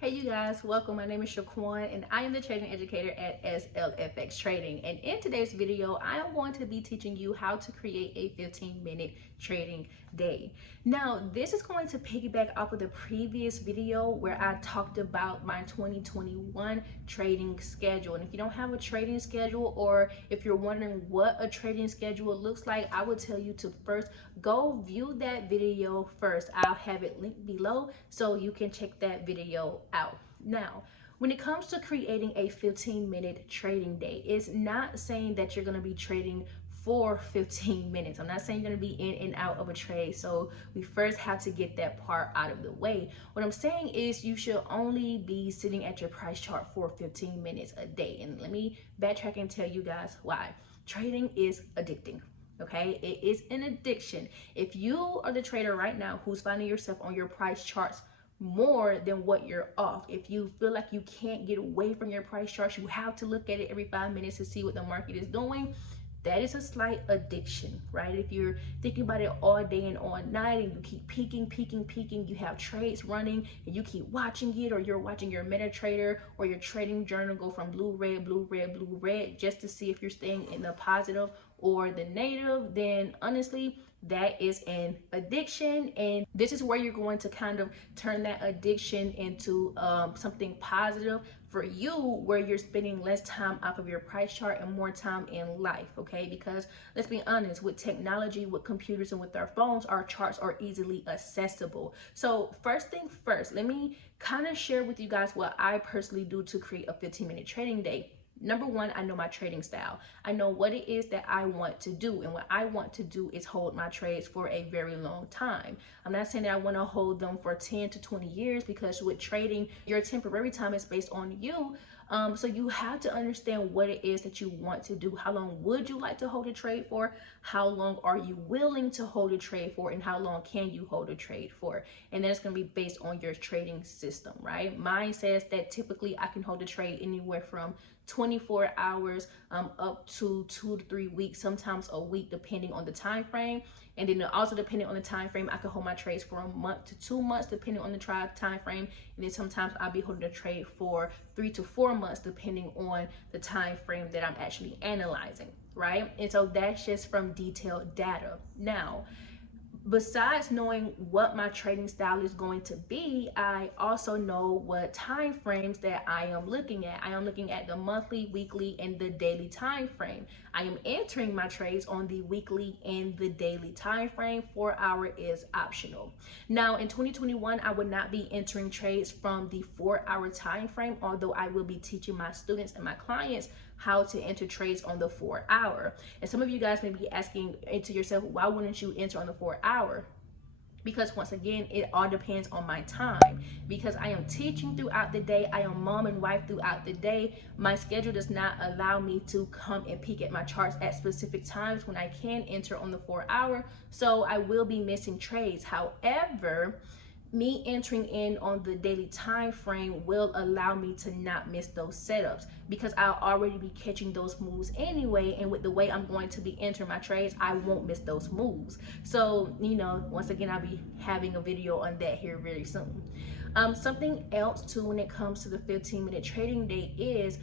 Hey you guys, welcome. My name is Shaquan and I am the trading educator at SLFX Trading. And in today's video, I am going to be teaching you how to create a 15-minute trading day. Now, this is going to piggyback off of the previous video where I talked about my 2021 trading schedule. And if you don't have a trading schedule, or if you're wondering what a trading schedule looks like, I would tell you to first go view that video first. I'll have it linked below so you can check that video out. Now, when it comes to creating a 15-minute trading day, it's not saying that you're going to be trading for 15 minutes. I'm not saying you're going to be in and out of a trade. So we first have to get that part out of the way. What I'm saying is you should only be sitting at your price chart for 15 minutes a day. And let me backtrack and tell you guys why. Trading is addicting. Okay, it is an addiction. If you are the trader right now who's finding yourself on your price charts more than what you're off, if you feel like you can't get away from your price charts, you have to look at it every 5 minutes to see what the market is doing, that is a slight addiction, right? If you're thinking about it all day and all night and you keep peeking, you have trades running and you keep watching it, or you're watching your MetaTrader or your trading journal go from blue, red, just to see if you're staying in the positive or the negative, then honestly, that is an addiction. And this is where you're going to kind of turn that addiction into something positive for you, where you're spending less time off of your price chart and more time in life. Okay, because let's be honest, with technology, with computers, and with our phones, our charts are easily accessible. So first thing first, let me kind of share with you guys what I personally do to create a 15-minute trading day. Number one, I know my trading style. I know what it is that I want to do. And what I want to do is hold my trades for a very long time. I'm not saying that I want to hold them for 10 to 20 years, because with trading, your temporary time is based on you. So you have to understand what it is that you want to do. How long would you like to hold a trade for? How long are you willing to hold a trade for? And how long can you hold a trade for? And then it's going to be based on your trading system, right? Mine says that typically I can hold a trade anywhere from 24 hours up to 2 to 3 weeks, sometimes a week, depending on the time frame. And then also depending on the time frame, I can hold my trades for a month to 2 months, depending on the time frame. And then sometimes I'll be holding a trade for 3 to 4 months, depending on the time frame that I'm actually analyzing, right? And so that's just from detailed data. Now, besides knowing what my trading style is going to be, I also know what time frames that I am looking at. I am looking at the monthly, weekly, and the daily time frame. I am entering my trades on the weekly and the daily time frame. 4 hour is optional. Now in 2021, I would not be entering trades from the 4 hour time frame, although I will be teaching my students and my clients how to enter trades on the 4 hour. And some of you guys may be asking to yourself, why wouldn't you enter on the 4 hour? Because once again, it all depends on my time. Because I am teaching throughout the day, I am mom and wife throughout the day, my schedule does not allow me to come and peek at my charts at specific times when I can enter on the 4 hour. So I will be missing trades. However, me entering in on the daily time frame will allow me to not miss those setups, because I'll already be catching those moves anyway. And with the way I'm going to be entering my trades, I won't miss those moves. So, once again, I'll be having a video on that here very soon. Something else too, when it comes to the 15-minute trading day, is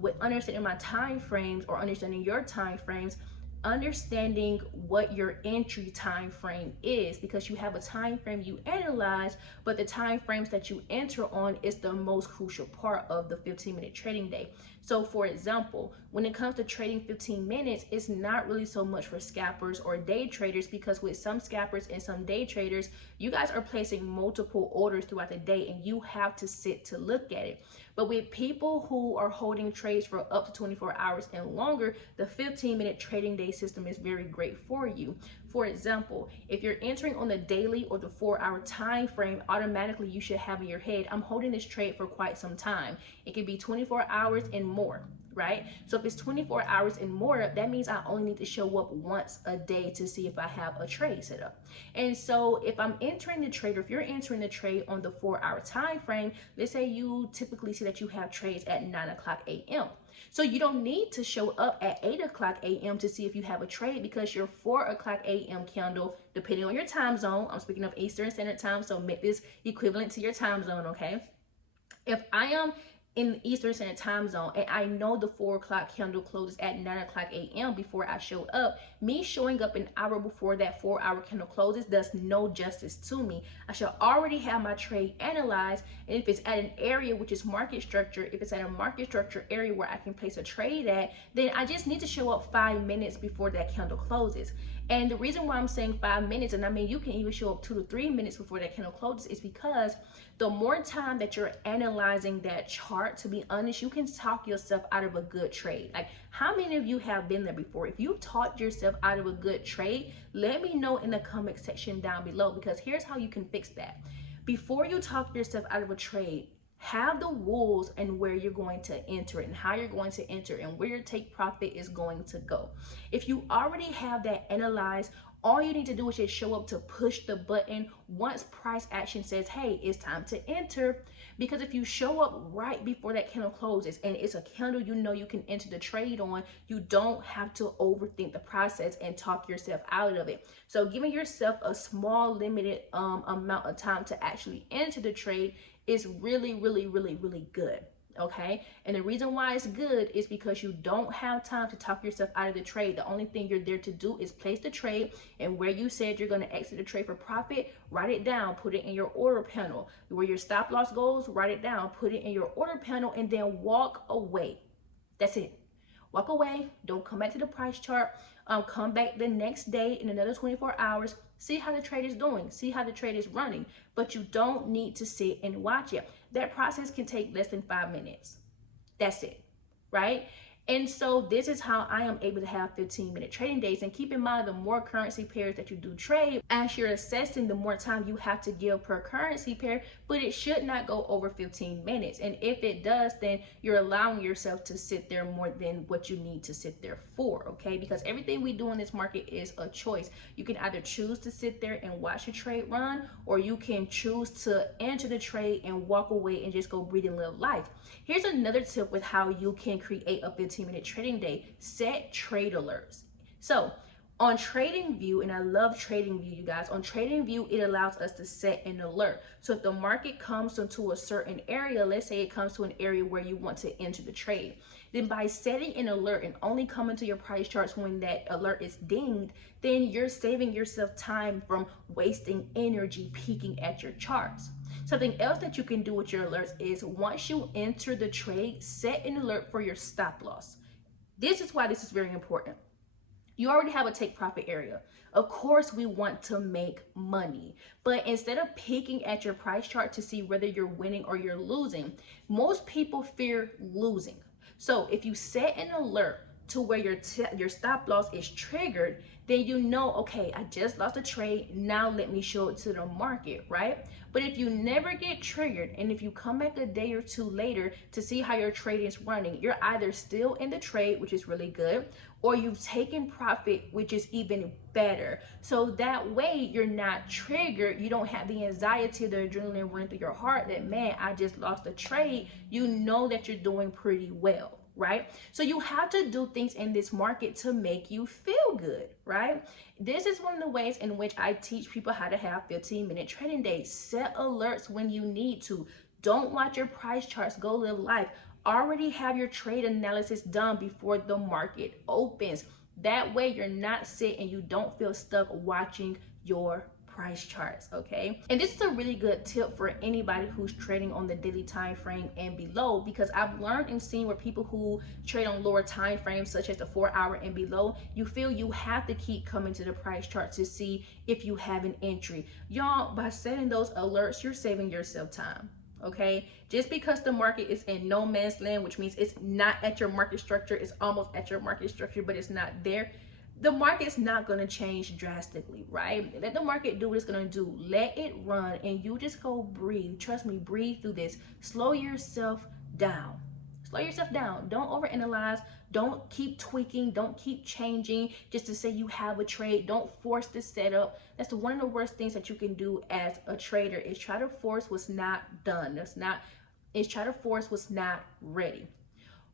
with understanding my time frames, or understanding your time frames, understanding what your entry time frame is, because you have a time frame you analyze, but the time frames that you enter on is the most crucial part of the 15-minute trading day. So for example, when it comes to trading 15 minutes, it's not really so much for scalpers or day traders, because with some scalpers and some day traders, you guys are placing multiple orders throughout the day and you have to sit to look at it. But with people who are holding trades for up to 24 hours and longer, the 15-minute trading day system is very great for you. For example, if you're entering on the daily or the 4 hour time frame, automatically you should have in your head, I'm holding this trade for quite some time. It could be 24 hours and more, right? So if it's 24 hours and more, that means I only need to show up once a day to see if I have a trade set up. And so if I'm entering the trade, or if you're entering the trade on the 4 hour time frame, let's say you typically see that you have trades at 9 o'clock a.m. So you don't need to show up at 8 o'clock a.m. to see if you have a trade, because your 4 o'clock a.m. candle, depending on your time zone, I'm speaking of Eastern Standard Time, so make this equivalent to your time zone, okay? If I am in the Eastern Standard Time zone and I know the 4 o'clock candle closes at 9 o'clock a.m. before I showed up, me showing up an hour before that 4 hour candle closes does no justice to me. I should already have my trade analyzed, and if it's at an area which is market structure, if it's at a market structure area where I can place a trade at, then I just need to show up 5 minutes before that candle closes. And the reason why I'm saying 5 minutes, and I mean you can even show up 2 to 3 minutes before that candle closes, is because the more time that you're analyzing that chart, to be honest, you can talk yourself out of a good trade. Like, how many of you have been there before? If you've talked yourself out of a good trade, let me know in the comment section down below, because here's how you can fix that. Before you talk yourself out of a trade, have the rules and where you're going to enter it and how you're going to enter and where your take profit is going to go. If you already have that analyzed, all you need to do is just show up to push the button once price action says, hey, it's time to enter. Because if you show up right before that candle closes and it's a candle you know you can enter the trade on, you don't have to overthink the process and talk yourself out of it. So giving yourself a small limited amount of time to actually enter the trade is really, really, really, really good. Okay, and the reason why it's good is because you don't have time to talk yourself out of the trade. The only thing you're there to do is place the trade, and where you said you're going to exit the trade for profit, write it down, put it in your order panel. Where your stop loss goes, write it down, put it in your order panel, and then walk away. That's it. Walk away. Don't come back to the price chart. Come back the next day in another 24 hours. See how the trade is doing. See how the trade is running. But you don't need to sit and watch it. That process can take less than 5 minutes. That's it, right? And so this is how I am able to have 15-minute trading days. And keep in mind, the more currency pairs that you do trade, as you're assessing, the more time you have to give per currency pair, but it should not go over 15 minutes. And if it does, then you're allowing yourself to sit there more than what you need to sit there for, okay? Because everything we do in this market is a choice. You can either choose to sit there and watch the trade run, or you can choose to enter the trade and walk away and just go breathe and live life. Here's another tip with how you can create a 15-minute trading day. Set trade alerts. So on TradingView, and I love TradingView, you guys, on TradingView, it allows us to set an alert. So if the market comes into a certain area, let's say it comes to an area where you want to enter the trade, then by setting an alert and only coming to your price charts when that alert is dinged, then you're saving yourself time from wasting energy peeking at your charts. Something else that you can do with your alerts is once you enter the trade, set an alert for your stop loss. This is why this is very important. You already have a take profit area. Of course, we want to make money, but instead of peeking at your price chart to see whether you're winning or you're losing, most people fear losing. So if you set an alert to where your stop loss is triggered, then you know, okay, I just lost a trade, now let me show it to the market, right? But if you never get triggered, and if you come back a day or two later to see how your trade is running, you're either still in the trade, which is really good, or you've taken profit, which is even better. So that way you're not triggered. You don't have the anxiety, the adrenaline running through your heart that, man, I just lost a trade. You know that you're doing pretty well, right? So you have to do things in this market to make you feel good, right? This is one of the ways in which I teach people how to have 15-minute trading days. Set alerts when you need to. Don't watch your price charts, go live life. Already have your trade analysis done before the market opens. That way you're not sitting, you don't feel stuck watching your price charts, okay? And this is a really good tip for anybody who's trading on the daily time frame and below, because I've learned and seen where people who trade on lower time frames, such as the 4 hour and below, you feel you have to keep coming to the price chart to see if you have an entry. Y'all, by setting those alerts, you're saving yourself time. Okay, just because the market is in no man's land, which means it's not at your market structure, it's almost at your market structure, but it's not there, the market's not going to change drastically, right? Let the market do what it's going to do. Let it run, and you just go breathe. Trust me, breathe through this. Slow yourself down. Slow yourself down. Don't overanalyze. Don't keep tweaking. Don't keep changing just to say you have a trade. Don't force the setup. That's one of the worst things that you can do as a trader, is try to force what's not done. Try to force what's not ready.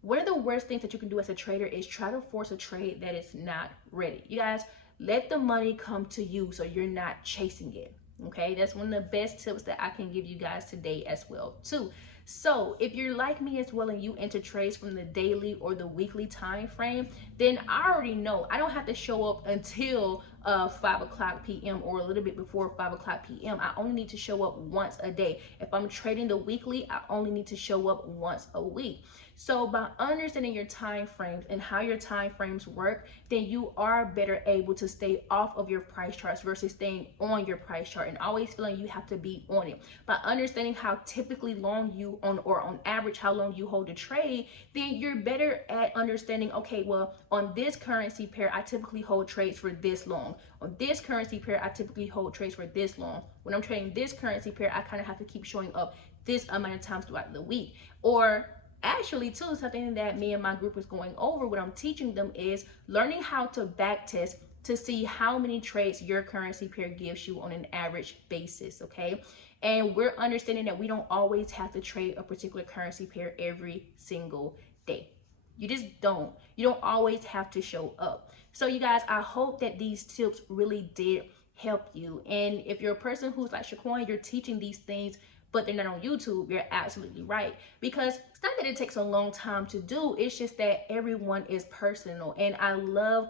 One of the worst things that you can do as a trader is try to force a trade that is not ready. You guys, let the money come to you so you're not chasing it. Okay, that's one of the best tips that I can give you guys today as well too. So if you're like me as well and you enter trades from the daily or the weekly time frame, then I already know I don't have to show up until 5 o'clock p.m. or a little bit before 5 o'clock p.m. I only need to show up once a day. If I'm trading the weekly, I only need to show up once a week. So by understanding your time frames and how your time frames work, then you are better able to stay off of your price charts versus staying on your price chart and always feeling you have to be on it. By understanding how typically long you on average how long you hold a trade, then you're better at understanding, okay, well, on this currency pair I typically hold trades for this long. On this currency pair I typically hold trades for this long. When I'm trading this currency pair, I kind of have to keep showing up this amount of times throughout the week. Or actually too, something that me and my group is going over, what I'm teaching them is learning how to back test to see how many trades your currency pair gives you on an average basis. Okay, and we're understanding that we don't always have to trade a particular currency pair every single day. You just don't. You don't always have to show up. So you guys, I hope that these tips really did help you. And if you're a person who's like, Shaquan, you're teaching these things but they're not on YouTube, you're absolutely right. Because it's not that it takes a long time to do, it's just that everyone is personal. And I love,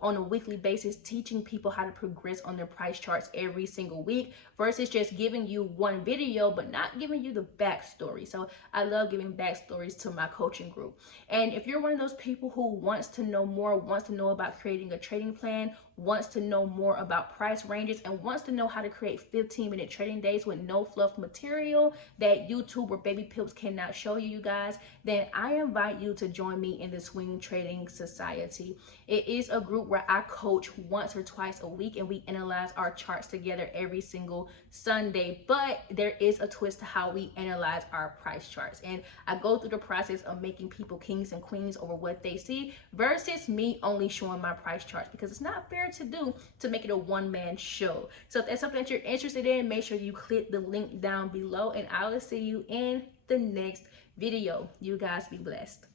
on a weekly basis, teaching people how to progress on their price charts every single week versus just giving you one video, but not giving you the backstory. So I love giving backstories to my coaching group. And if you're one of those people who wants to know more, wants to know about creating a trading plan, wants to know more about price ranges, and wants to know how to create 15-minute trading days with no fluff material that YouTube or Baby Pips cannot show you guys, then I invite you to join me in the Swing Trading Society. It is a group where I coach once or twice a week and we analyze our charts together every single Sunday. But there is a twist to how we analyze our price charts. And I go through the process of making people kings and queens over what they see versus me only showing my price charts, because it's not fair to do to make it a one-man show. So if that's something that you're interested in, make sure you click the link down below and I will see you in the next video. You guys be blessed.